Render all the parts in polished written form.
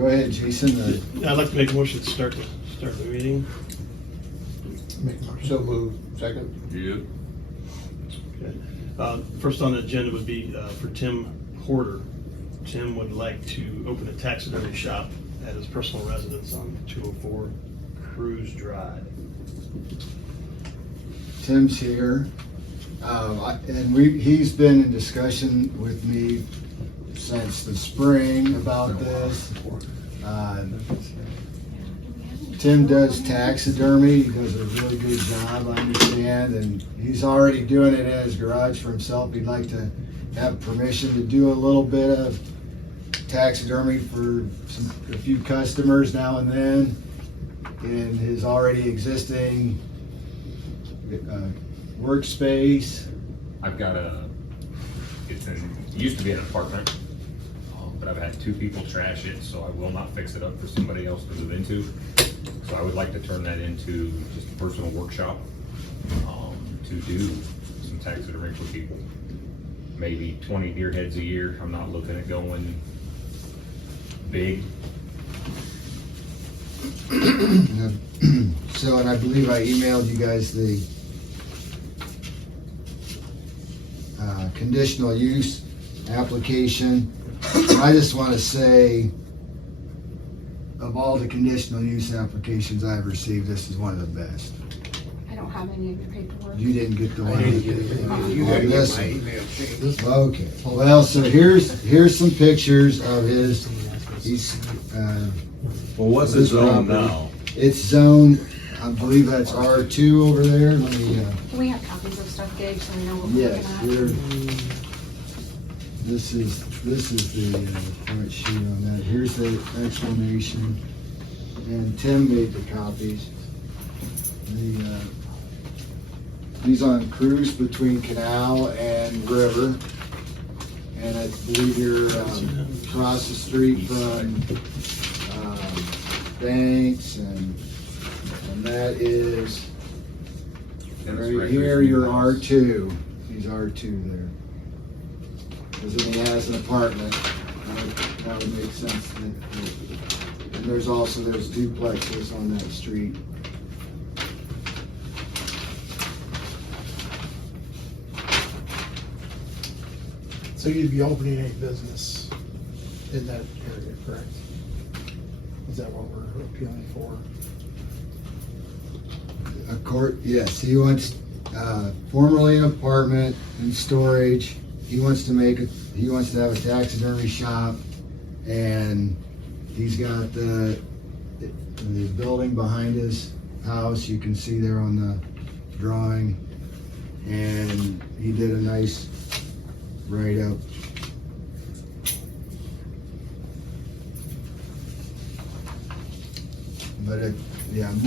Go ahead, Jason. I'd like to make a motion to start the meeting. Make a motion. So moved. Second? Yeah. Okay. First on the agenda would be for Tim Porter. Tim would like to open a taxidermy shop at his personal residence on 204 Cruise Drive. Tim's here. And he's been in discussion with me since the spring about this. Tim does taxidermy. He does a really good job, I understand, and he's already doing it in his garage for himself. He'd like to have permission to do a little bit of taxidermy for a few customers now and then in his already existing workspace. I've got it used to be an apartment, but I've had 2 people trash it, so I will not fix it up for somebody else to move into. So I would like to turn that into just a personal workshop, to do some taxidermy for people. Maybe 20 deer heads a year. I'm not looking at going big. So, and I believe I emailed you guys the conditional use application. And I just want to say, of all the conditional use applications I've received, this is one of the best. I don't have any of your paperwork. You didn't get the I one. didn't get it. You gotta get my email changed. Okay. Well, so here's some pictures of his. He's Well, what's the zone now? It's zone, I believe that's R2 over there. Let me. Can we have copies of stuff, Gabe, so we know what we're Yes, looking this is the front sheet on that. Here's the explanation, and Tim made the copies. He's on cruise between Canal and River, and I believe you're across the street from Banks, and that is right here. You're R2. He's R2 there. Because then he has an apartment, that would make sense. And there's duplexes on that street. So you'd be opening a business in that area, correct? Is that what we're appealing for? A court, yes, he wants, formerly an apartment and storage. He wants to have a taxidermy shop, and he's got the building behind his house. You can see there on the drawing, and he did a nice write-up. But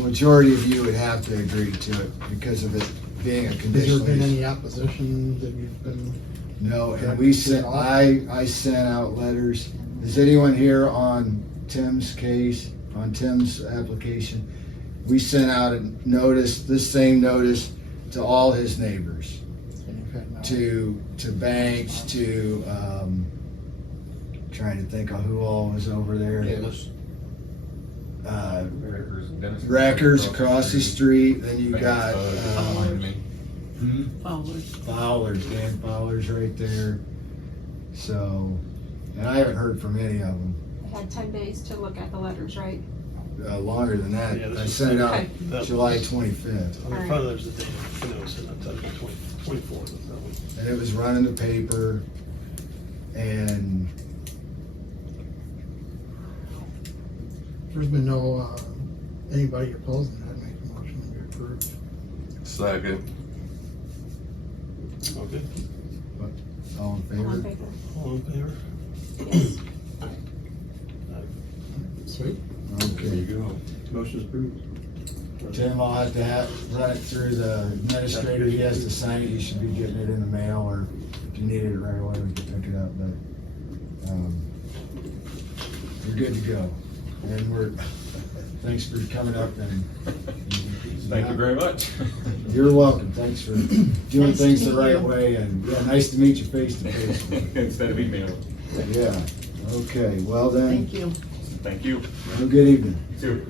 majority of you would have to agree to it because of it being a Has there conditional been use. any opposition that you've been? No, and we sent, I sent out letters. Is anyone here on Tim's case, on Tim's application? We sent out a notice, this same notice, to all his neighbors, And you've had no? to Banks, to, trying to think of who all was over there. Dennis. Wreckers across the street, then you got, Fowler's, Dan Fowler's right there. So, and I haven't heard from any of them. at. I had 10 days to look at the letters, right? Longer than that. Yeah, this I is- sent it out Okay. July 25th. On the front, there's the date, you know, it's on 24th. And it was run in the paper, and There's been no, anybody opposing it, I'd make the motion to be approved. Second. Okay, all in All in favor? favor? all in favor? Yes. Sweet. There Okay. you go. Motion is approved. Tim, I'll have to run it through the administrator. He has to sign it. You should be getting it in the mail, or if you needed it right away, we can pick it up, but, you're good to go. And thanks for coming up and. Thank you very much. You're welcome. Thanks for doing Nice to things the meet right you. way, and yeah, nice to meet you face to face. Instead of email. Yeah, okay, well then, Thank you. Thank you. Have a good evening. You too.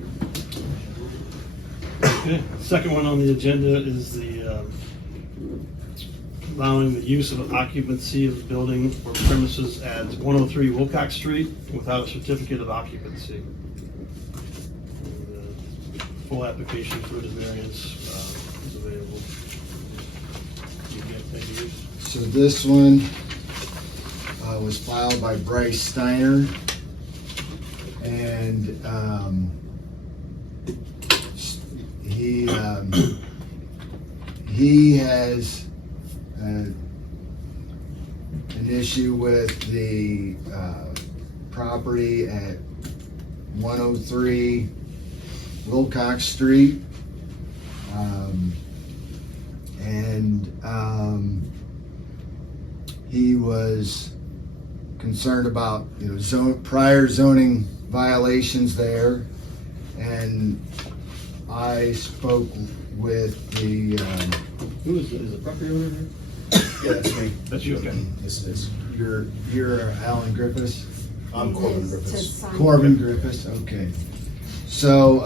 Okay, second one on the agenda is the allowing the use of occupancy of the building or premises at 103 Wilcox Street without a certificate of occupancy. And, full application for the variance is available. You get that use? So this one was filed by Bryce Steiner, and he has an issue with the property at 103 Wilcox Street. He was concerned about, prior zoning violations there, and I spoke with the, Who is the property owner here? Yeah, that's me. That's you, okay. Yes, it is. you're Alan Griffiths? I'm Corbin His- Griffiths. his son. Corbin Griffiths, okay. So,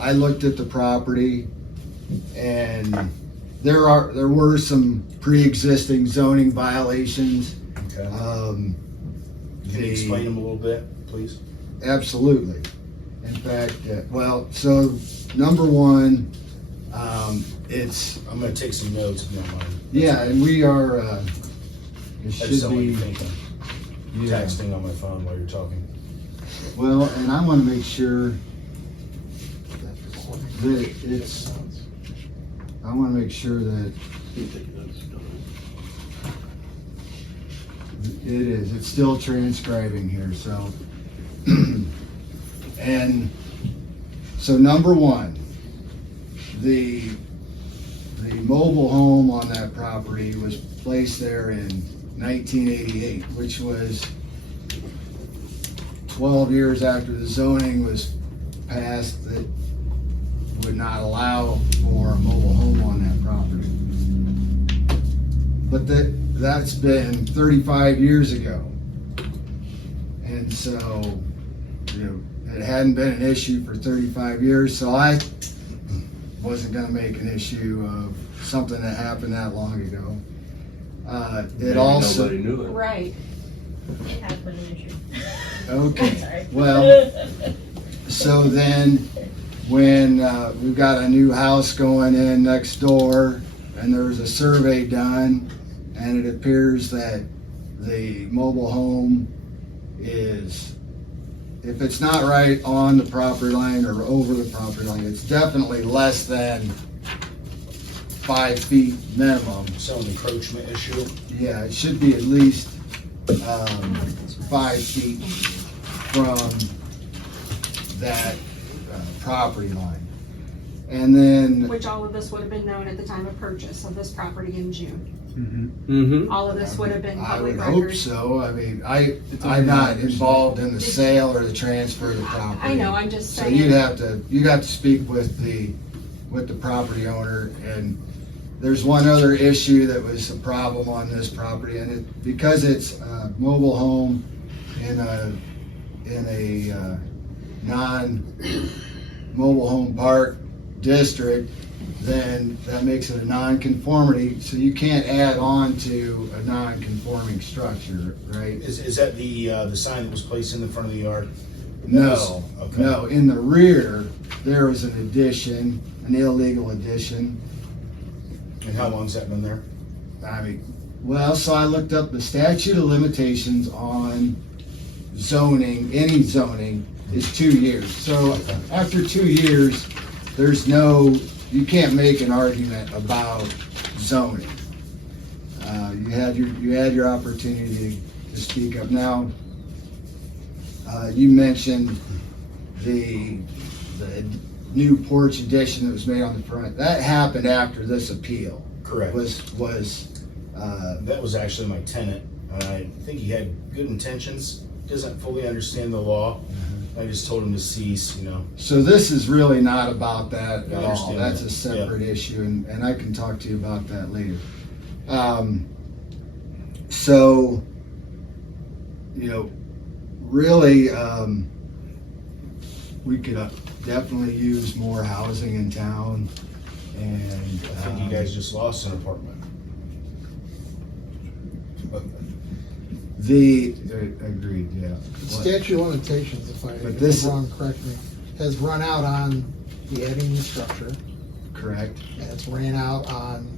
I looked at the property, and there were some pre-existing zoning violations. Okay. Um, Can you explain them a little bit, please? Absolutely. In fact, so number one, it's, I'm gonna take some notes if you don't mind. yeah, and we are, it I just should don't want you be, to think I'm yeah. texting on my phone while you're talking. Well, and I want to make sure that it's, I want to make sure that You can take notes, don't it's still transcribing here, so. And so number one, the mobile home on that property was placed there in 1988, which was 12 years after the zoning was passed that would not allow for a mobile home on that property. But that's been 35 years ago. And so, it hadn't been an issue for 35 years, so I wasn't gonna make an issue of something that happened that long ago. Maybe It also, nobody knew it. Right. It has been an issue. okay, Sorry. well, so then when we've got a new house going in next door, and there was a survey done, and it appears that the mobile home is, if it's not right on the property line or over the property line, it's definitely less than 5 feet minimum. So an encroachment issue? Yeah, it should be at least 5 feet from that property line. And then, Which all of this would have been known at the time of purchase of this property in June. Mm-hmm. All of this would have been I public would hope record. so. I mean, I'm not involved in the sale or the transfer of the property. I know, I'm just So saying. you'd have to speak with the property owner, and there's one other issue that was a problem on this property, and because it's a mobile home in a non-mobile home park district, then that makes it a non-conformity, so you can't add on to a non-conforming structure, right? Is that the sign that was placed in the front of the yard? No, Okay. no, in the rear, there was an addition, an illegal addition. And how long's that been there? I mean, well, so I looked up the statute of limitations on zoning, any zoning, is 2 years. So after 2 years, you can't make an argument about zoning. You had your opportunity to speak up. Now, you mentioned the new porch addition that was made on the front. That happened after this appeal. Correct. That was actually my tenant. I think he had good intentions, doesn't fully understand the law. I just told him to cease, so this is really not about that I at all. understand That's that. a separate issue, and I can talk to you about that later. So you know, really, we could definitely use more housing in town, and I think you guys just lost an apartment. agreed, yeah. Statute of limitations, if But I'm this- wrong, correct me, has run out on the adding new structure, Correct, and it's ran out on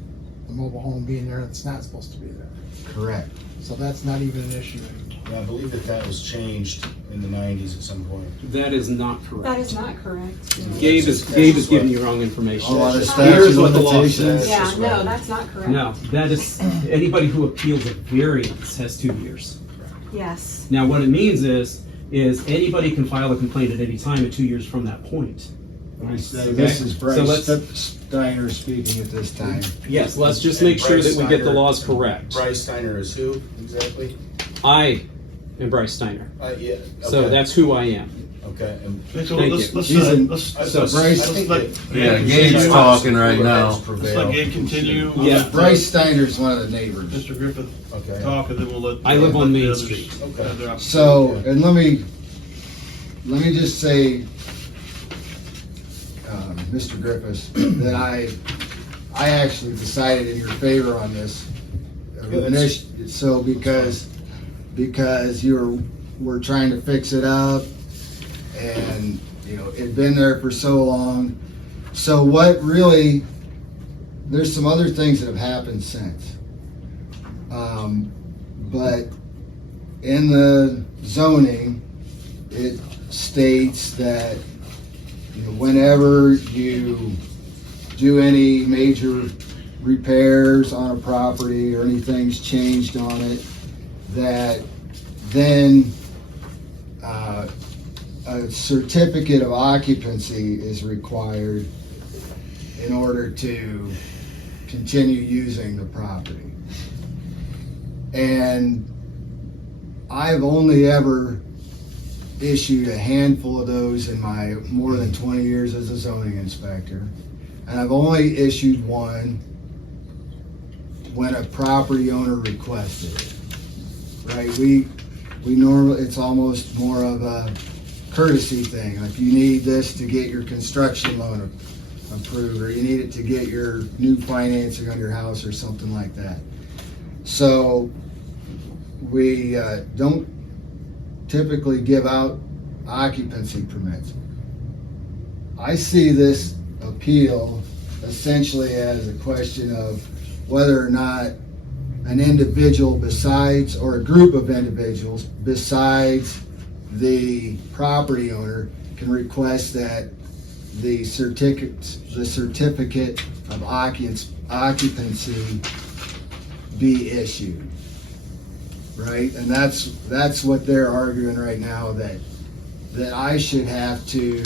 the mobile home being there, and it's not supposed to be there. correct. So that's not even an issue anymore. Yeah, I believe that was changed in the 90s at some point. That is not That correct. is not correct. Gabe is giving you wrong information. Oh, on the Here's statute what of the law limitations. says. Yeah, That's no, right. that's not correct. No, that is, anybody who appeals a variance has 2 years. Yes. Now, what it means is anybody can file a complaint at any time at 2 years from that point. This is So Bryce let's- Steiner speaking at this time. Yes, let's just make sure that we get the Bryce laws Steiner- correct. Bryce Steiner is who, exactly? I am Bryce Steiner, Yeah. so okay. that's who I am. Okay. And Okay, so Thank let's, you. let's, He's in- let's, So Bryce- let's let, Yeah, Gabe Gabe's continue. talking right now. Let's let Gabe continue. We'll Yeah. let, Bryce Steiner's one of the neighbors. Mr. Griffith Okay. talk, and then we'll let. I live on let the Main others Street. Okay. have their opportunity. So, and let me just say, Mr. Griffiths, that I actually decided in your favor on this. So because we're trying to fix it up, and, you know, it'd been there for so long. So what really, there's some other things that have happened since. But in the zoning, it states that, you know, whenever you do any major repairs on a property or anything's changed on it, that then a certificate of occupancy is required in order to continue using the property. And I've only ever issued a handful of those in my more than 20 years as a zoning inspector. And I've only issued one when a property owner requested it. Right? We normally, it's almost more of a courtesy thing. Like, you need this to get your construction loan approved, or you need it to get your new financing on your house or something like that. So we don't typically give out occupancy permits. I see this appeal essentially as a question of whether or not an individual besides, or a group of individuals besides the property owner, can request that the certificate of occupancy be issued. Right? And that's what they're arguing right now, that I should have to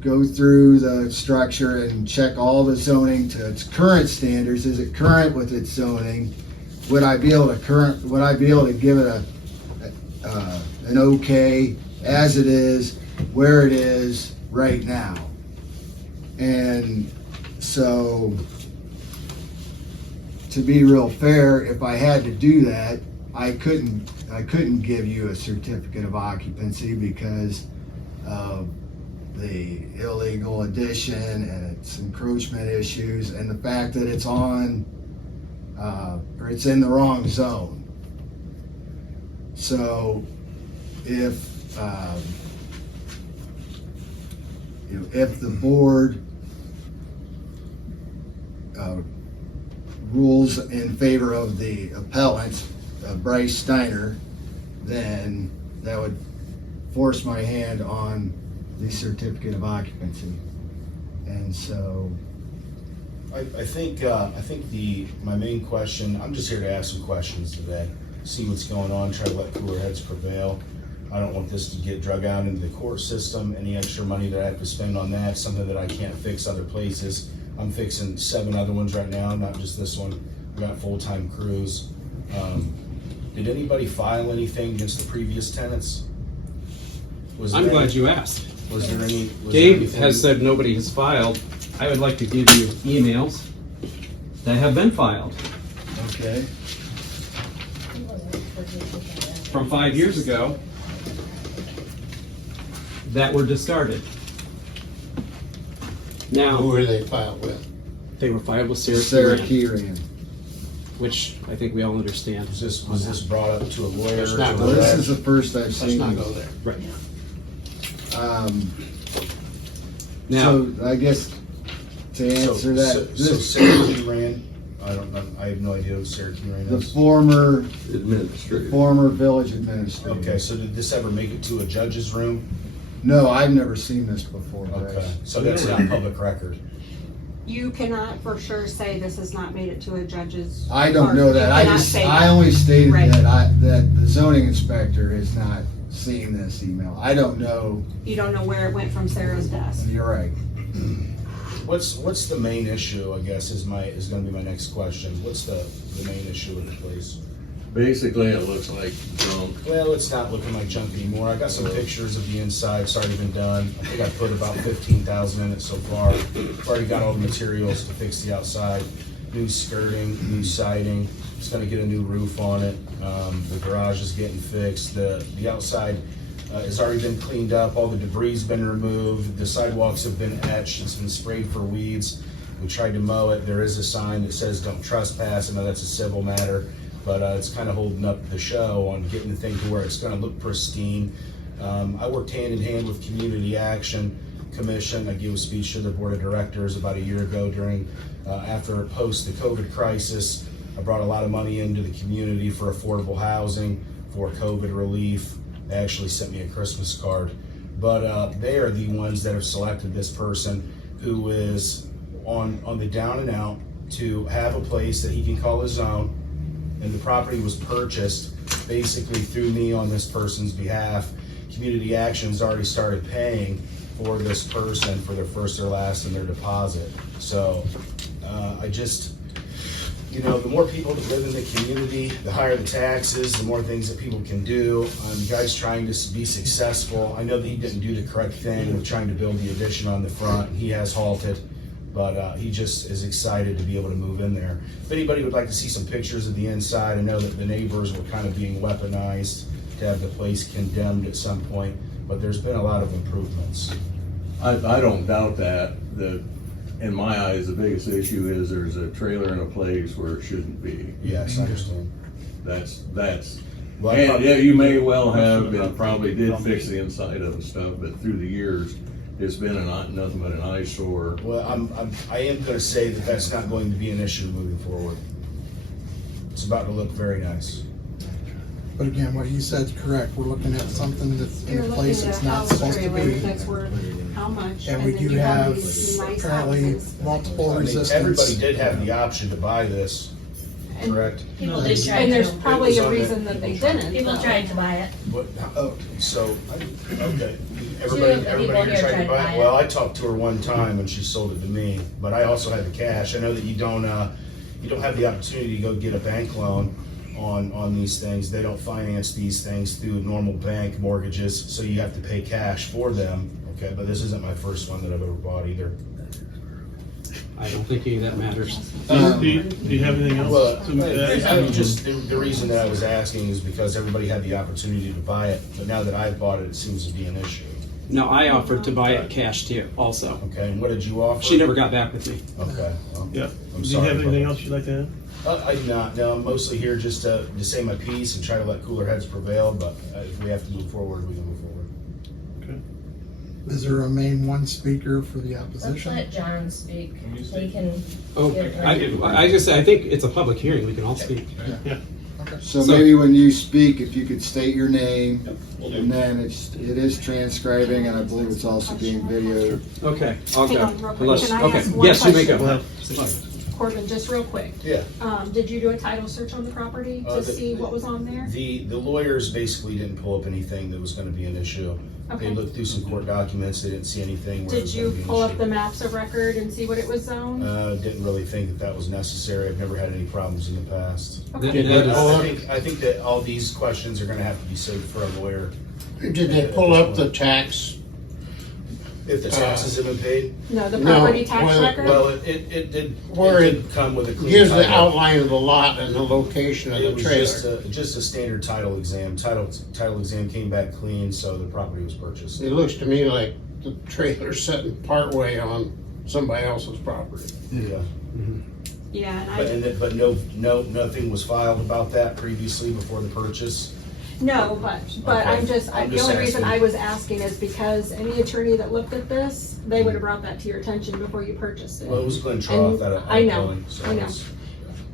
go through the structure and check all the zoning to its current standards. Is it current with its zoning? Would I be able to give it an okay as it is, where it is right now? And so, to be real fair, if I had to do that, I couldn't give you a certificate of occupancy because of the illegal addition and its encroachment issues and the fact that it's on, or it's in the wrong zone. So if the board rules in favor of the appellant, Bryce Steiner, then that would force my hand on the certificate of occupancy. And so, I think my main question, I'm just here to ask some questions today, see what's going on, try to let cooler heads prevail. I don't want this to get drug out into the court system. Any extra money that I have to spend on that, something that I can't fix other places. I'm fixing 7 other ones right now, not just this one. I got full-time crews. Did anybody file anything against the previous tenants? I'm glad you asked. Was there any? Gabe has said nobody has filed. I would like to give you emails that have been filed. okay. from 5 years ago that were discarded. Who Now, were they filed with? they were filed with Sarah Sarah Key, Keyran. which I think we all understand. Was this brought up to a lawyer? It's not to Well, a this judge? is the first I've Let's seen. not go there. Right. So Now, I guess to answer that, So this, Sarah Key ran, I don't know, I have no idea who Sarah Key ran the is. former village administrator. Okay, so did this ever make it to a judge's room? No, I've never seen this before, Okay, Bryce. so that's not public record. You cannot for sure say this has not made it to a judge's. I don't know court. that. You I cannot just, say I that. only stated Right. that the zoning inspector has not seen this email. I don't know. You don't know where it went from Sarah's desk. You're right. What's the main issue, I guess, is gonna be my next question. What's the main issue with the place? Basically, it looks like junk. Well, it's not looking like junk anymore. I got some pictures of the inside, it's already been done. I think I put about 15,000 in it so far. I've already got all the materials to fix the outside. New skirting, new siding, it's gonna get a new roof on it. The garage is getting fixed, the outside has already been cleaned up, all the debris's been removed, the sidewalks have been etched, it's been sprayed for weeds. We tried to mow it, there is a sign that says don't trespass, I know that's a civil matter, but it's kind of holding up the show on getting the thing to where it's gonna look pristine. I worked hand in hand with Community Action Commission. I gave a speech to the Board of Directors about a year ago during, after post the COVID crisis. I brought a lot of money into the community for affordable housing, for COVID relief. They actually sent me a Christmas card. But they are the ones that have selected this person who is on the down and out to have a place that he can call his own. And the property was purchased basically through me on this person's behalf. Community Action's already started paying for this person for their first, their last, and their deposit. So I just, you know, the more people that live in the community, the higher the taxes, the more things that people can do. The guy's trying to be successful. I know that he didn't do the correct thing with trying to build the addition on the front. He has halted, but he just is excited to be able to move in there. If anybody would like to see some pictures of the inside, I know that the neighbors were kind of being weaponized to have the place condemned at some point, but there's been a lot of improvements. I don't doubt that. In my eyes, the biggest issue is there's a trailer in a place where it shouldn't be. Yes, I understand. That's, Well, I and probably- yeah, you may well have, and probably did fix the inside of the stuff, but through the years, it's been nothing but an eyesore. Well, I am gonna say that that's not going to be an issue moving forward. It's about to look very nice. But again, what you said is correct. We're looking at something that's in You're a looking place at it's a not house supposed to trailer be. that's worth how much? And we then do you have these nice apparently houses. multiple I mean, everybody resistance. did have the option to buy this, And- correct? People did try And there's to. probably It a was on reason that they didn't. People though. tried to buy it. What, so, okay, Two of the everybody people here here tried to tried to buy buy it? it. Well, I talked to her one time and she sold it to me, but I also had the cash. I know that you don't have the opportunity to go get a bank loan on these things. They don't finance these things through normal bank mortgages, so you have to pay cash for them, okay? But this isn't my first one that I've ever bought either. I don't think any of that matters. Do you have anything else? Well, to I mean, add? just the reason that I was asking is because everybody had the opportunity to buy it, but now that I've bought it, it seems to be an issue. No, I offered to buy it cash too, also. Okay, and what did you offer? She never got back with me. Okay. Well, Yeah. I'm Do you sorry, have anything but- else you'd like to add? I do not. No, I'm mostly here just to say my piece and try to let cooler heads prevail, but if we have to move forward, we can move forward. Is there a main one speaker for the Let's opposition? let John speak. He can. Oh, I think it's a public hearing, we can all speak. So So- maybe when you speak, if you could state your name, and then it is transcribing, and I believe it's also being videoed. Okay, I'll Hang go. on, real quick. Unless- Can I okay. ask one Yes, you may question? go. Corbin, just real quick. Yeah. Did you do a title search on the property to see what was on there? The lawyers basically didn't pull up anything that was gonna be an issue. They Okay. looked through some court documents, they didn't see anything where it Did was you gonna be an pull up issue. the maps of record and see what it was zoned? Didn't really think that that was necessary. I've never had any problems in the past. Okay. That is- I think that all these questions are gonna have to be saved for a lawyer. Did they pull up the tax If the taxes have been paid? No, the No, property tax well- record? Well, it Where did come with a clean Gives the title. outline of the lot and the location of It the was trailer. just a standard title exam. Title exam came back clean, so the property was purchased. It looks to me like the trailer's sitting partway on somebody else's property. Yeah. Yeah, But nothing was filed about that previously before the purchase? no, but Okay. I'm just, I'm the just only reason asking. I was asking is because any attorney that looked at this, they would have brought that to your attention before you purchased it. Well, it was Glen Trough And at a I know, building, so I know. it's-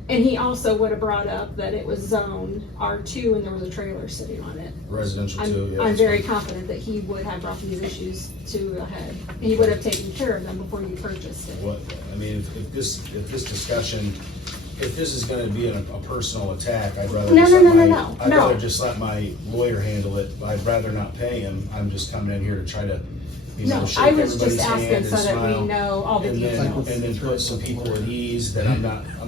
And he also would have brought up that it was zoned R2 and there was a trailer sitting on it. residential too, yeah. I'm that's very fine. confident that he would have brought these issues to a head. He would have taken care of them before you purchased it. What, I mean, if this discussion, if this is gonna be a personal attack, I'd rather No, just no, let no, my, no, I'd no. rather just let my lawyer handle it. I'd rather not pay him. I'm just coming in here to try to, you know, No, shake I was everybody's just asking hand so and that we smile. know all the And details. then put some people at ease that I'm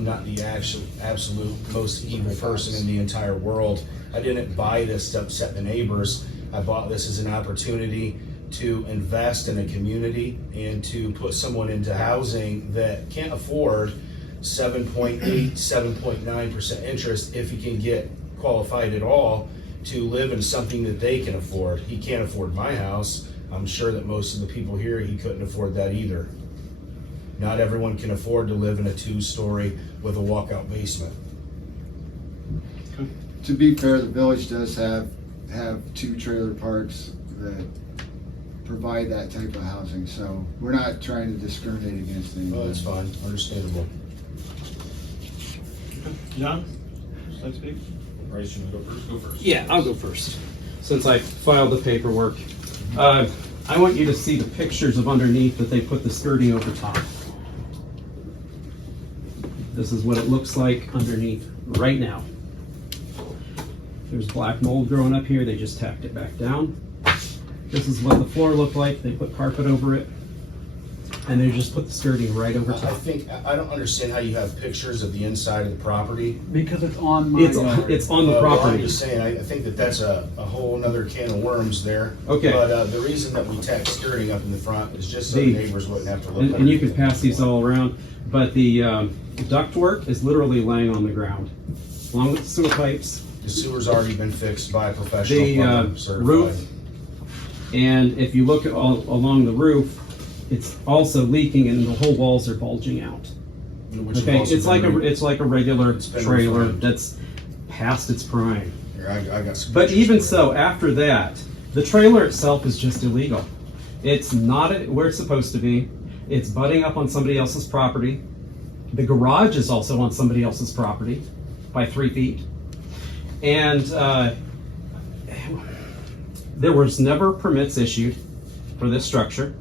not the absolute most evil person in the entire world. I didn't buy this to upset the neighbors. I bought this as an opportunity to invest in a community and to put someone into housing that can't afford 7.8, 7.9% interest if he can get qualified at all to live in something that they can afford. He can't afford my house. I'm sure that most of the people here, he couldn't afford that either. Not everyone can afford to live in a 2-story with a walkout basement. To be fair, the village does have 2 trailer parks that provide that type of housing, so we're not trying to discriminate against anyone. Well, that's fine, understandable. John, would you like to speak? Bryce, you wanna go first? Go first. Yeah, I'll go first, since I filed the paperwork. I want you to see the pictures of underneath that they put the skirting over top. This is what it looks like underneath right now. There's black mold growing up here, they just tacked it back down. This is what the floor looked like, they put carpet over it, and they just put the skirting right over I top. think, I don't understand how you have pictures of the inside of the property. Because it's on my It's, yard. it's on the Well, I'm property. just saying, I think that that's a whole nother can of worms there. Okay. But the reason that we tack skirting up in the front is just so the The- neighbors wouldn't have to look. And you can underneath pass these all around, but the ductwork is literally laying on the ground, along with the sewer pipes. The sewer's already been fixed by a professional The plumber, certified. roof, and if you look at along the roof, it's also leaking and the whole walls are bulging out. Which have Okay, also it's like been it's like a regular It's been trailer refined. that's past its prime. Here, I got some But pictures even for you. so, after that, the trailer itself is just illegal. It's not where it's supposed to be. It's butting up on somebody else's property. The garage is also on somebody else's property by 3 feet. And there was never permits issued for this structure.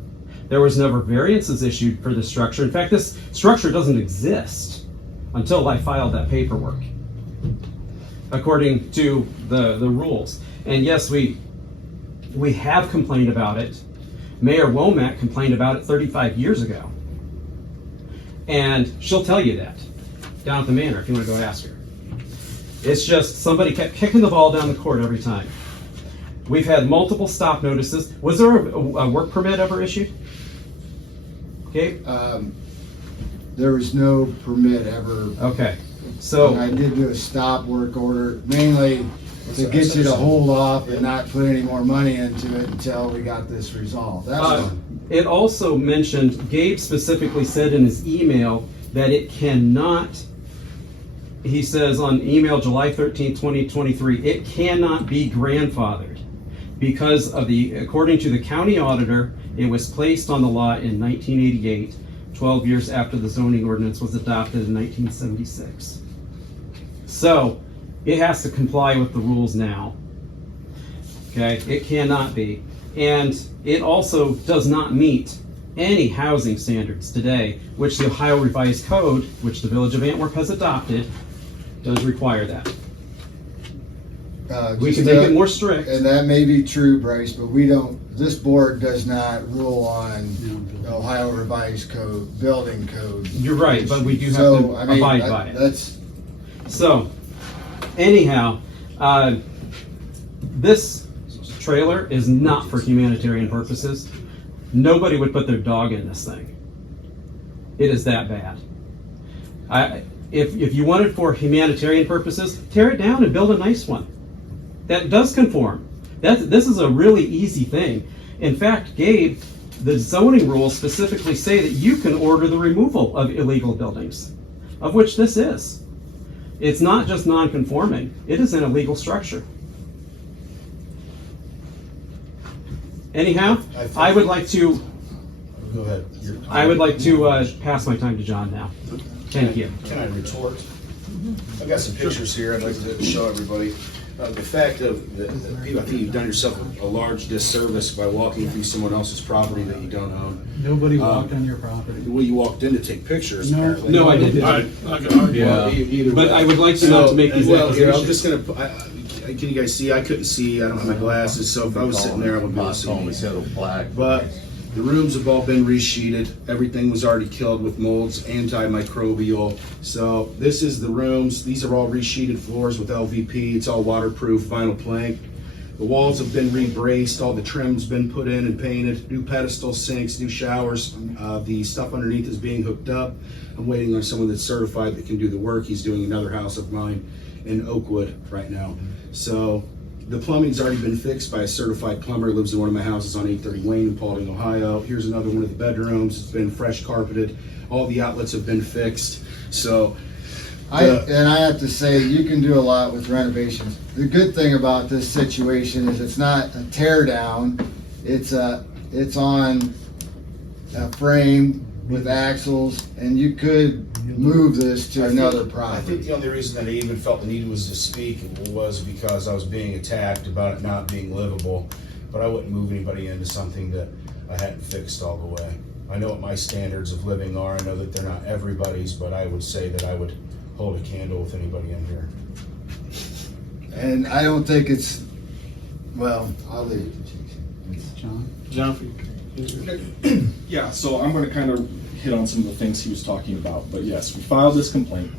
There was never variances issued for this structure. In fact, this structure doesn't exist until I filed that paperwork, according to the rules. And yes, we have complained about it. Mayor Womack complained about it 35 years ago. And she'll tell you that down at the manor if you want to go ask her. It's just somebody kept kicking the ball down the court every time. We've had multiple stop notices. Was there a work permit ever issued? Okay, There was no permit ever. okay. And So, I did do a stop work order, mainly to get you to hold off and not put any more money into it until we got this resolved. That was, it also mentioned, Gabe specifically said in his email that it cannot, he says on email July 13, 2023, it cannot be grandfathered because of according to the county auditor, it was placed on the lot in 1988, 12 years after the zoning ordinance was adopted in 1976. So, it has to comply with the rules now. Okay, it cannot be. And it also does not meet any housing standards today, which the Ohio Revised Code, which the Village of Antwerp has adopted, does require that. We just, can make it more strict. and that may be true, Bryce, but we don't, this board does not rule on the Ohio Revised Code, building code. You're right, but we do have So, to I mean, abide by it. That's, So, anyhow, this trailer is not for humanitarian purposes. nobody would put their dog in this thing. It is that bad. If you want it for humanitarian purposes, tear it down and build a nice one that does conform. This is a really easy thing. In fact, Gabe, the zoning rules specifically say that you can order the removal of illegal buildings, of which this is. It's not just non-conforming, it is an illegal structure. Anyhow, I would like to Go ahead. pass my time to John now. Thank you. Can I retort? I've got some pictures here I'd like to show everybody. The fact of the people, I think you've done yourself a large disservice by walking through someone else's property that you don't own. Nobody walked on your property. Well, you walked in to take pictures, No. apparently. No, I didn't. Yeah. Either But way. I would like to not to make these Well, here, I'm accusations. just gonna, can you guys see? I couldn't see, I don't have my glasses, so if I was sitting there, I would be able to see. Black. But the rooms have all been resheeted. Everything was already killed with molds, antimicrobial. So this is the rooms. These are all resheeted floors with LVP. It's all waterproof vinyl plank. The walls have been rebraced. All the trim's been put in and painted. New pedestal sinks, new showers. The stuff underneath is being hooked up. I'm waiting on someone that's certified that can do the work. He's doing another house of mine in Oakwood right now. So the plumbing's already been fixed by a certified plumber. Lives in one of my houses on 830 Wayne in Paulding, Ohio. Here's another one of the bedrooms. It's been fresh carpeted. All the outlets have been fixed. So, I have to say, you can do a lot with renovations. The good thing about this situation is it's not a tear down. It's on a frame with axles, and you could move this to another I think property. the only reason that I even felt the need was to speak was because I was being attacked about it not being livable. But I wouldn't move anybody into something that I hadn't fixed all the way. I know what my standards of living are. I know that they're not everybody's, but I would say that I would hold a candle with anybody in here. And I don't think it's, well, I'll leave it to Jason. John? Yeah, so I'm going to kind of hit on some of the things he was talking about, but yes, we filed this complaint.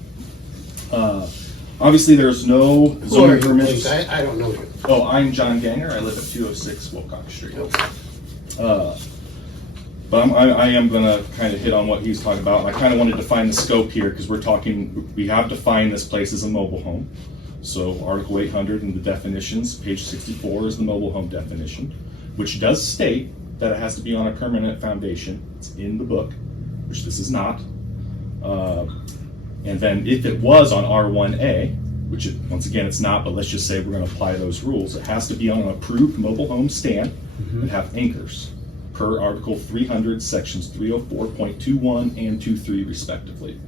Obviously, there's no zoning permits. I don't know you. Oh, I'm John Ganger. I live at 206 Wilcox Street. But I am going to kind of hit on what he's talking about. And I kind of wanted to define the scope here because we have defined this place as a mobile home. So Article 800 in the definitions, page 64 is the mobile home definition, which does state that it has to be on a permanent foundation. It's in the book, which this is not. And then if it was on R1A, which once again it's not, but let's just say we're going to apply those rules, it has to be on an approved mobile home stand and have anchors per Article 300, sections 304.21 and 23 respectively,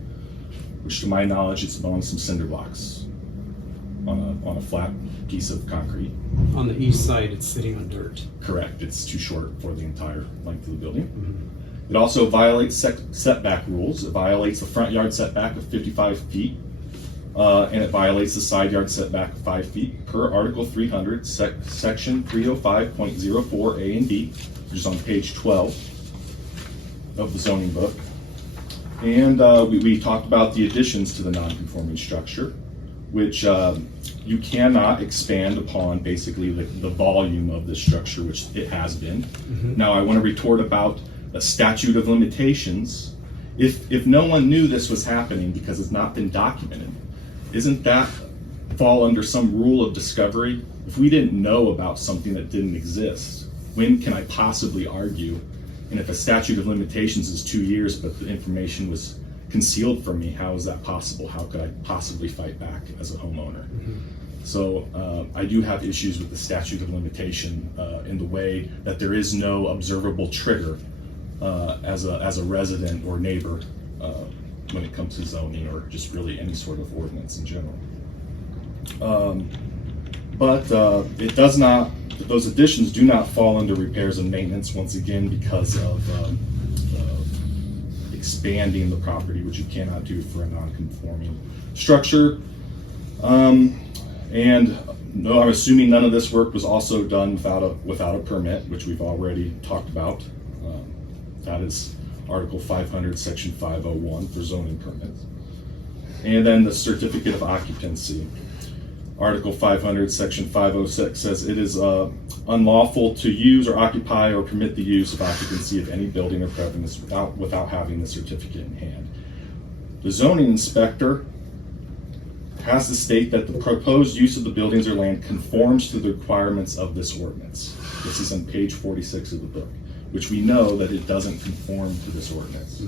which to my knowledge it's on some cinder blocks on a flat piece of concrete. On the east side, it's sitting on dirt. Correct, it's too short for the entire length of the building. It also violates setback rules. It violates the front yard setback of 55 feet, and it violates the side yard setback of 5 feet per Article 300, section 305.04 A and B, which is on page 12 of the zoning book. And we talked about the additions to the non-conforming structure, which you cannot expand upon basically the volume of the structure, which it has been. Now I want to retort about a statute of limitations. If no one knew this was happening because it's not been documented, isn't that fall under some rule of discovery? If we didn't know about something that didn't exist, when can I possibly argue? And if a statute of limitations is 2 years, but the information was concealed from me, how is that possible? How could I possibly fight back as a homeowner? So I do have issues with the statute of limitation in the way that there is no observable trigger as a resident or neighbor when it comes to zoning or just really any sort of ordinance in general. But it does not, those additions do not fall under repairs and maintenance, once again, because of expanding the property, which you cannot do for a non-conforming structure. And no, I'm assuming none of this work was also done without a permit, which we've already talked about. That is Article 500, Section 501 for zoning permits. And then the certificate of occupancy. Article 500, Section 506 says it is unlawful to use or occupy or permit the use of occupancy of any building or premise without having the certificate in hand. The zoning inspector has to state that the proposed use of the buildings or land conforms to the requirements of this ordinance. This is on page 46 of the book, which we know that it doesn't conform to this ordinance.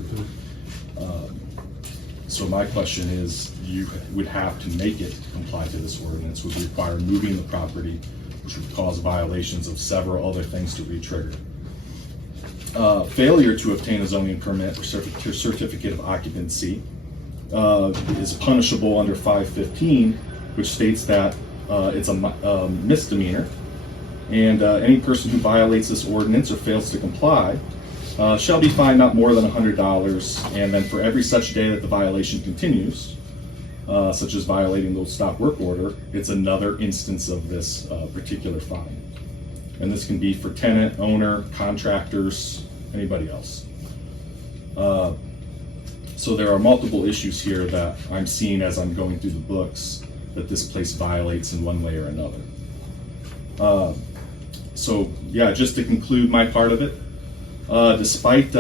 So my question is, you would have to make it comply to this ordinance, would require moving the property, which would cause violations of several other things to re-trigger. Failure to obtain a zoning permit or certificate of occupancy is punishable under 515, which states that it's a misdemeanor, and any person who violates this ordinance or fails to comply shall be fined not more than $100, and then for every such day that the violation continues, such as violating the stop work order, it's another instance of this particular fine. And this can be for tenant, owner, contractors, anybody else. So there are multiple issues here that I'm seeing as I'm going through the books that this place violates in one way or another. So yeah, just to conclude my part of it, despite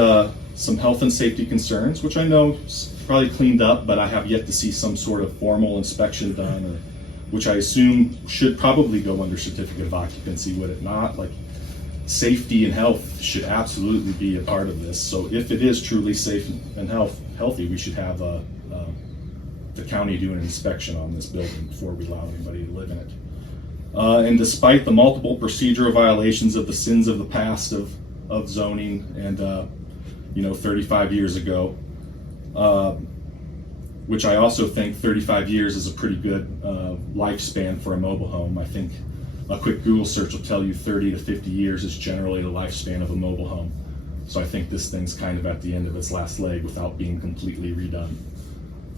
some health and safety concerns, which I know is probably cleaned up, but I have yet to see some sort of formal inspection done, or which I assume should probably go under certificate of occupancy, would it not? Like, safety and health should absolutely be a part of this. So if it is truly safe and healthy, we should have the county do an inspection on this building before we allow anybody to live in it. And despite the multiple procedural violations of the sins of the past of zoning and 35 years ago, which I also think 35 years is a pretty good lifespan for a mobile home. I think a quick Google search will tell you 30 to 50 years is generally the lifespan of a mobile home. So I think this thing's kind of at the end of its last leg without being completely redone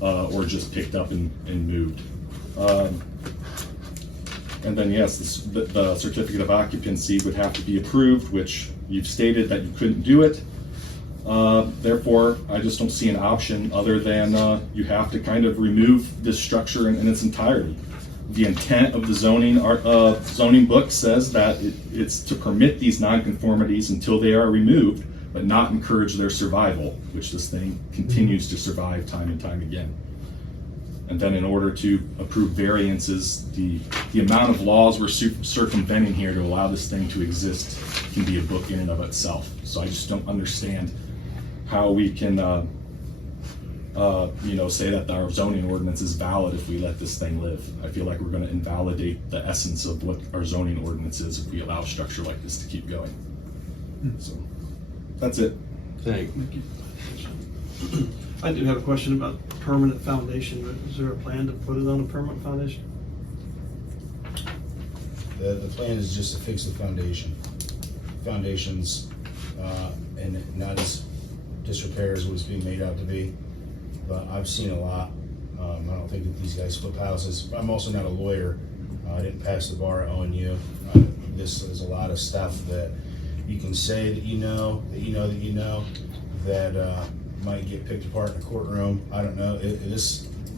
or just picked up and moved. And then yes, the certificate of occupancy would have to be approved, which you've stated that you couldn't do it. Therefore, I just don't see an option other than you have to kind of remove this structure in its entirety. The intent of the zoning book says that it's to permit these nonconformities until they are removed, but not encourage their survival, which this thing continues to survive time and time again. And then in order to approve variances, the amount of laws we're circumventing here to allow this thing to exist can be a book in and of itself. So I just don't understand how we can say that our zoning ordinance is valid if we let this thing live. I feel like we're going to invalidate the essence of what our zoning ordinance is if we allow a structure like this to keep going. So that's it. Thank you. I do have a question about permanent foundation. Is there a plan to put it on a permanent foundation? The plan is just to fix the foundation. Foundations, and not as disrepair as it was being made out to be. But I've seen a lot. I don't think that these guys flip houses. I'm also not a lawyer. I didn't pass the bar at ONU. This is a lot of stuff that you can say that you know, that might get picked apart in a courtroom. I don't know.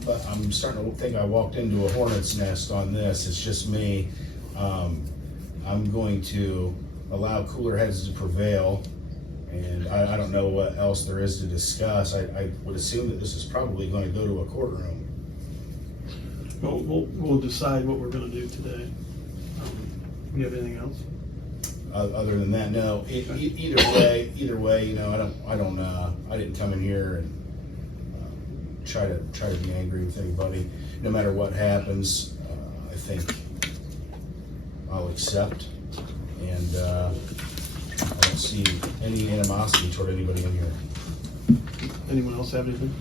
But I'm starting to think I walked into a hornet's nest on this. It's just me. I'm going to allow cooler heads to prevail. And I don't know what else there is to discuss. I would assume that this is probably going to go to a courtroom. Well, we'll decide what we're going to do today. You have anything else? Other than that, no. Either way, I didn't come in here and try to be angry with anybody. No matter what happens, I think I'll accept, and I don't see any animosity toward anybody in here. Anyone else have anything?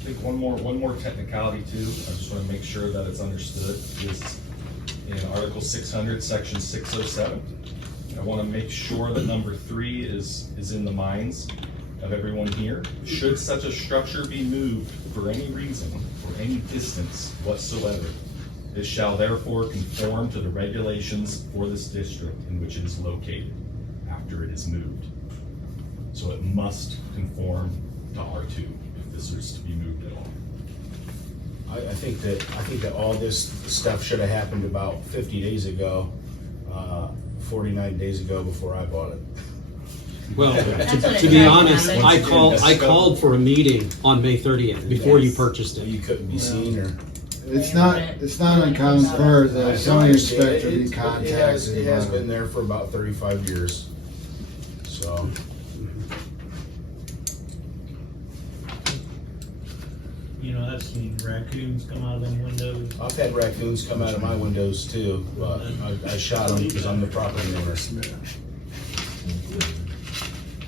I think one more technicality too. I just want to make sure that it's understood is in Article 600, Section 607. I want to make sure that number 3 is in the minds of everyone here. Should such a structure be moved for any reason or any distance whatsoever, it shall therefore conform to the regulations for this district in which it is located after it is moved. So it must conform to R2 if this is to be moved at all. I think that all this stuff should have happened about 50 days ago, 49 days ago before I bought it. Well, That's when to it be started honest, happening. I called for a meeting on May 30th before you purchased You it. couldn't be seen or. It's not uncommon for the zoning inspector to be It has contacted. been there for about 35 years, so. You know, I've seen raccoons come out of them windows. I've had raccoons come out of my windows too, but I shot them because I'm the property owner.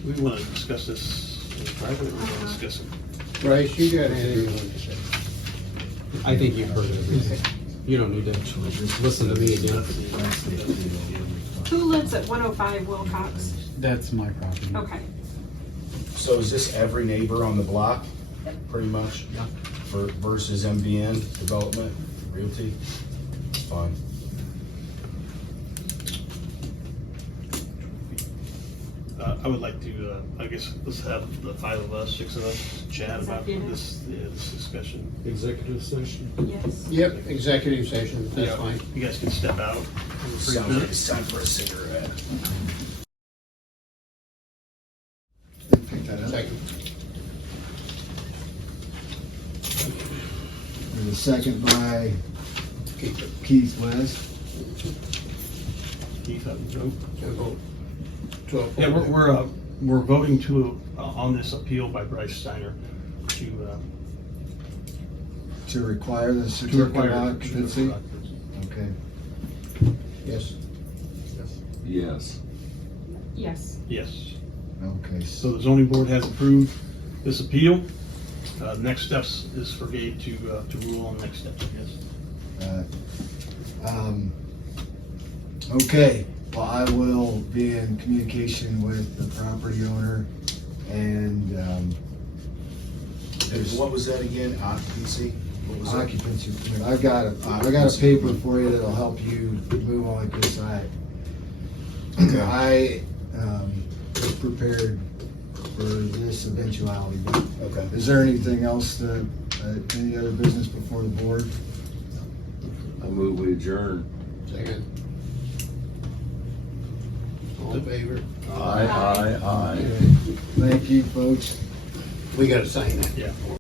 We want to discuss this in private, or we want to discuss it? Bryce, you got anything you want to say? I think you've heard it. You don't need to listen to me again. Who lives at 105 Wilcox? That's my property. Okay. So is this every neighbor on the block, pretty much? Yeah. Versus MBN Development Realty? Fine. I would like to, I guess, let's have the 5 of us, 6 of us chat about this discussion. Executive session. Yes. Yep, executive session, that's Yeah, fine. You guys can step out. Sounds like it's time for a cigarette. Pick that up. Second. There's a second by Keith West. Keith, Joe? To approve. Yeah, we're voting to, on this appeal by Bryce Steiner to To require the to certificate require. of occupancy? Okay. Yes. Yes. Yes. Yes. Okay. So the zoning board has approved this appeal. Next steps is for Gabe to rule on next steps, I guess. Okay, well, I will be in communication with the property owner and, And what was that again? Occupancy? What was that? occupancy permit. I've got a paper for you that'll help you move on, because I was prepared for this eventuality. Okay. Is there anything else that, any other business before the board? I move we adjourn. Second. All in favor? Aye. Thank you, folks. We gotta sign that. Yeah.